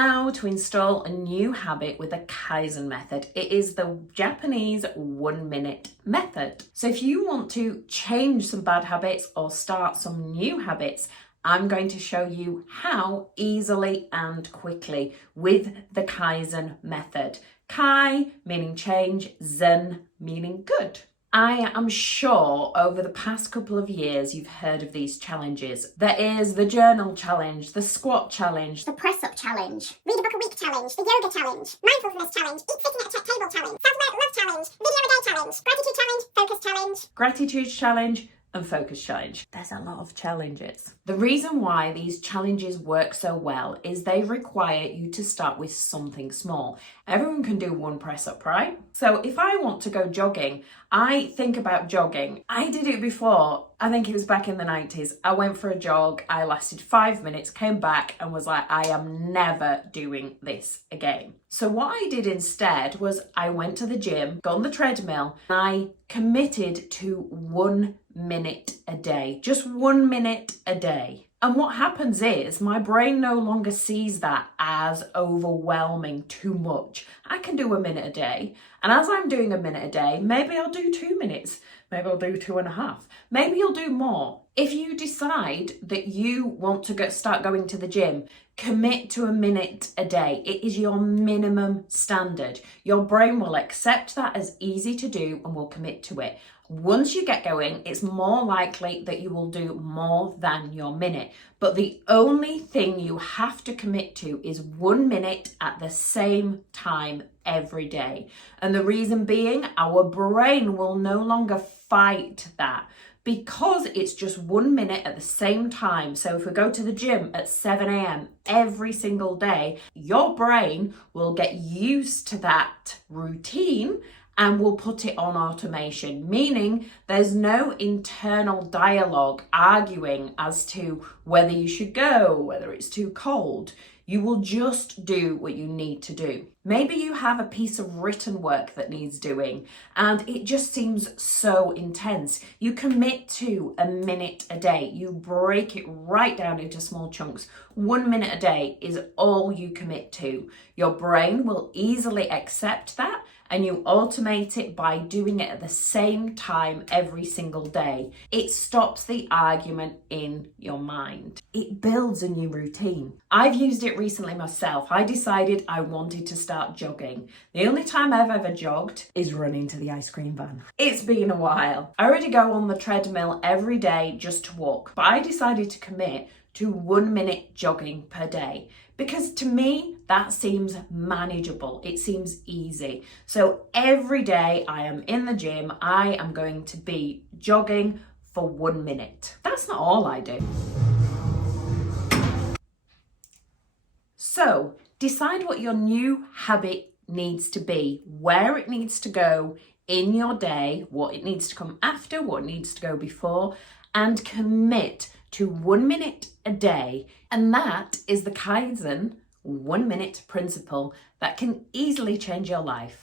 how to install a new habit with a Kaizen method. It is the Japanese 1-minute method. So if you want to change some bad habits or start some new habits, I'm going to show you how easily and quickly with the Kaizen method. Kai meaning change, Zen meaning good. I am sure over the past couple of years you've heard of these challenges. There is the journal challenge, the squat challenge, the press-up challenge, read a book a week challenge, the yoga challenge, mindfulness challenge, eat sitting at a check table challenge, self-love challenge, video a day challenge, gratitude challenge, focus challenge. Gratitude challenge and focus challenge. There's a lot of challenges. The reason why these challenges work so well is they require you to start with something small. Everyone can do one press up, right? So if I want to go jogging, I think about jogging. I did it before. I think it was back in the 90s. I went for a jog. I lasted 5 minutes, came back and was like, I am never doing this again. So what I did instead was I went to the gym, got on the treadmill, and I committed to 1 minute a day, just 1 minute a day. And what happens is my brain no longer sees that as overwhelming too much. I can do 1 minute a day. And as I'm doing 1 minute a day, maybe I'll do 2 minutes. Maybe I'll do 2.5. Maybe you'll do more. If you decide that you want to start going to the gym, commit to 1 minute a day. It is your minimum standard. Your brain will accept that as easy to do and will commit to it. Once you get going, it's more likely that you will do more than your minute. But the only thing you have to commit to is 1 minute at the same time every day. And the reason being, our brain will no longer fight that because it's just 1 minute at the same time. So if we go to the gym at 7 a.m. every single day, your brain will get used to that routine and we'll put it on automation, meaning there's no internal dialogue arguing as to whether you should go, whether it's too cold. You will just do what you need to do. Maybe you have a piece of written work that needs doing and it just seems so intense. You commit to 1 minute a day. You break it right down into small chunks. 1 minute a day is all you commit to. Your brain will easily accept that and you automate it by doing it at the same time every single day. It stops the argument in your mind. It builds a new routine. I've used it recently myself. I decided I wanted to start jogging. The only time I've ever jogged is running to the ice cream van. It's been a while. I already go on the treadmill every day just to walk, but I decided to commit to 1 minute jogging per day because to me that seems manageable. It seems easy. So every day I am in the gym, I am going to be jogging for 1 minute. That's not all I do. So decide what your new habit needs to be, where it needs to go in your day, what it needs to come after, what needs to go before, and commit to 1 minute a day. And that is the Kaizen 1 minute principle that can easily change your life.